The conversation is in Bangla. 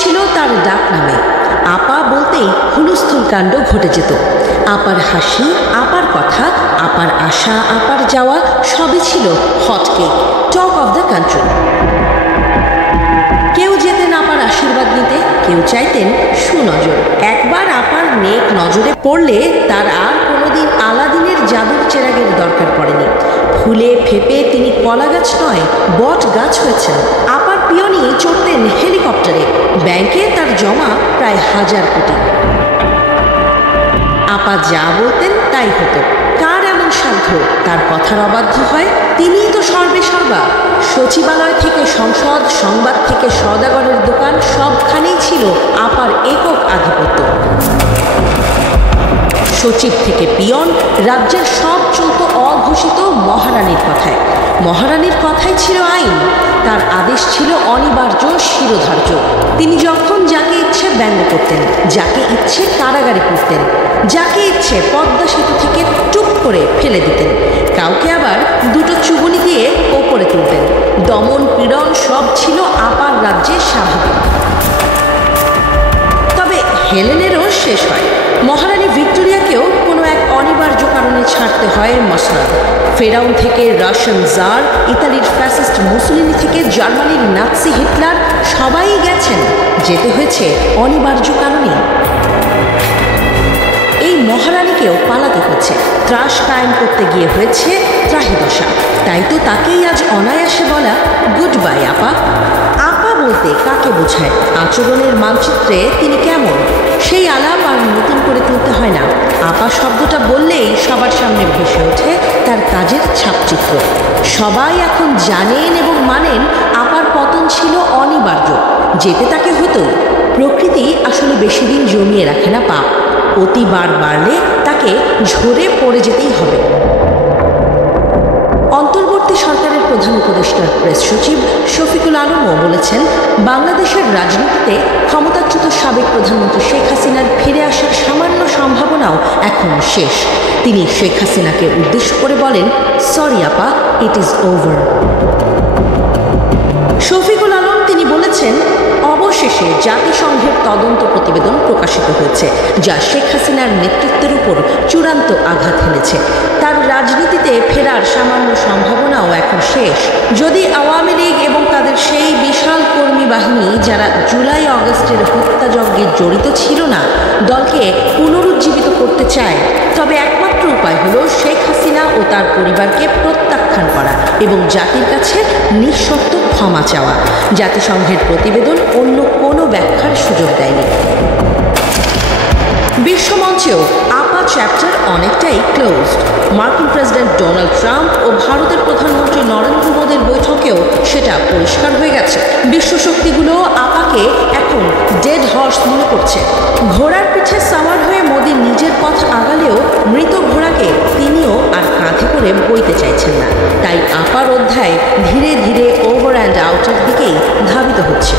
ছিল তার ডাক নামে। আপা বলতেই হুলস্থুল কাণ্ড ঘটে যেত। আপার হাসি, আপার কথা, আপার আসা, আপার যাওয়া সবই ছিল hotcake, talk of the country. কেউ যেতেন আপার আশীর্বাদ নিতে, কেউ চাইতেন সুনজর। একবার আপার নেক নজরে পড়লে তার আর কোনোদিন আলাদিনের জাদুর চেরাগের দরকার পড়েনি। ফুলে ফেপে তিনি কলা গাছ নয়, বট গাছ হয়েছেন। আপার পিয়নি চড়তেন হেলিকপ্টারে। ব্যাংকে তার জমা প্রায় 1000 কোটি। আপা যা বলতেন তাই হতো। কার এমন সাধ্য তার কথার অবাধ্য হয়? তিনিই তো সর্বে সর্বা। সচিবালয় থেকে সংসদ, সংবাদ থেকে সওদাগরের দোকান, সবখানেই ছিল আপার একক আধিপত্য। সচিব থেকে পিয়ন, রাজ্যের সব চলত অঘোষিত মহারানীর কথায়। মহারানীর কথাই ছিল আইন, তার আদেশ ছিল অনিবার্য, শিরোধার্য। তিনি যখন যাকে ইচ্ছে ব্যঙ্গ করতেন, যাকে ইচ্ছে কারাগারে পুরতেন, যাকে ইচ্ছে পদ্মা সেতু থেকে টুপ করে ফেলে দিতেন, কাউকে আবার দুটো চুবনি দিয়ে ওপরে তুলতেন। দমন পীড়ন সব ছিল আপার রাজ্যে স্বাভাবিক। তবে হেলেনেরও শেষ হয়। মহারানী ভিক্টোরিয়াকেও কোনো এক অনিবার্য কারণে ছাড়তে হয় মসনদ। ফেরাউন থেকে রাশিয়ান জার, ইতালির ফ্যাসিস্ট মুসোলিনি থেকে জার্মানির নাৎসি হিটলার, সবাই গেছেন। যেতে হয়েছে অনিবার্য কারণে। এই মহারানীকেও পালাতে হচ্ছে। ত্রাস কায়েম করতে গিয়ে হয়েছে ত্রাহিদশা। তাই তো তাকেই আজ অনায়াসে বলা গুড বাই আপা। আপা বলতে কাকে বোঝায়? আচরণের মানচিত্রে তিনি কেমন, সেই আলাপ আর নতুন করে তুলতে হয় না। আপা শব্দটা বললেই সবার সামনে ভেসে ওঠে তার কাজের ছাপচিত্র। সবাই এখন জানেন এবং মানেন আপার পতন ছিল অনিবার্য। যেতে তাকে হতোই। প্রকৃতি আসলে বেশি দিন জমিয়ে রাখে না পাপ। অতিবার বাড়লে তাকে ঝরে পড়ে যেতেই হবে। অন্তর্বর্তী সরকারের প্রধান উপদেষ্টার প্রেস সচিব শফিকুল আলমও বলেছেন, বাংলাদেশের রাজনীতিতে ক্ষমতাচ্যুত সাবেক প্রধানমন্ত্রী শেখ হাসিনার ফিরে আসার সামান্য সম্ভাবনাও এখন শেষ। তিনি শেখ হাসিনাকে উদ্দেশ্য করে বলেন, সরি আপা, it is over. Shafiqul Alam তিনি বলেছেন, অবশেষে জাতিসংঘের তদন্ত প্রতিবেদন প্রকাশিত হয়েছে, যা শেখ হাসিনার নেতৃত্বের উপর চূড়ান্ত আঘাত হেনেছে। তার রাজনীতিতে ফেরার সামান্য সম্ভাবনাও এখন শেষ। যদি আওয়ামী লীগ এবং তাদের সেই বিশাল কর্মী বাহিনী, যারা জুলাই আগস্টের হত্যাযজ্ঞে জড়িত ছিল না, দলকে পুনরুজ্জীবিত করতে চায়, তবে একমাত্র উপায় হলো শেখ হাসিনা ও তার পরিবারকে প্রত্যাখ্যান করা এবং জাতির কাছে নিঃশর্ত ক্ষমা চাওয়া। জাতিসংঘের প্রতিবেদন অন্য কোনো ব্যাখ্যার সুযোগ দেয়নি। বিশ্বমঞ্চেও আপা চ্যাপ্টার অনেকটাই ক্লোজড। মার্কিন প্রেসিডেন্ট ডোনাল্ড ট্রাম্প ও ভারতের প্রধানমন্ত্রী নরেন্দ্র মোদীর বৈঠকেও সেটা পরিষ্কার হয়ে গেছে। বিশ্বশক্তিগুলো আপাকে এখন ডেড হর্স মনে করছে। ঘোড়ার পিঠে সাওয়ার হয়ে মোদী নিজের পথ আগালেও মৃত ঘোড়াকে তিনিও আর কাঁধে করে বইতে চাইছেন না। তাই আপার অধ্যায় ধীরে ধীরে ওভার অ্যান্ড আউটের দিকেই ধাবিত হচ্ছে।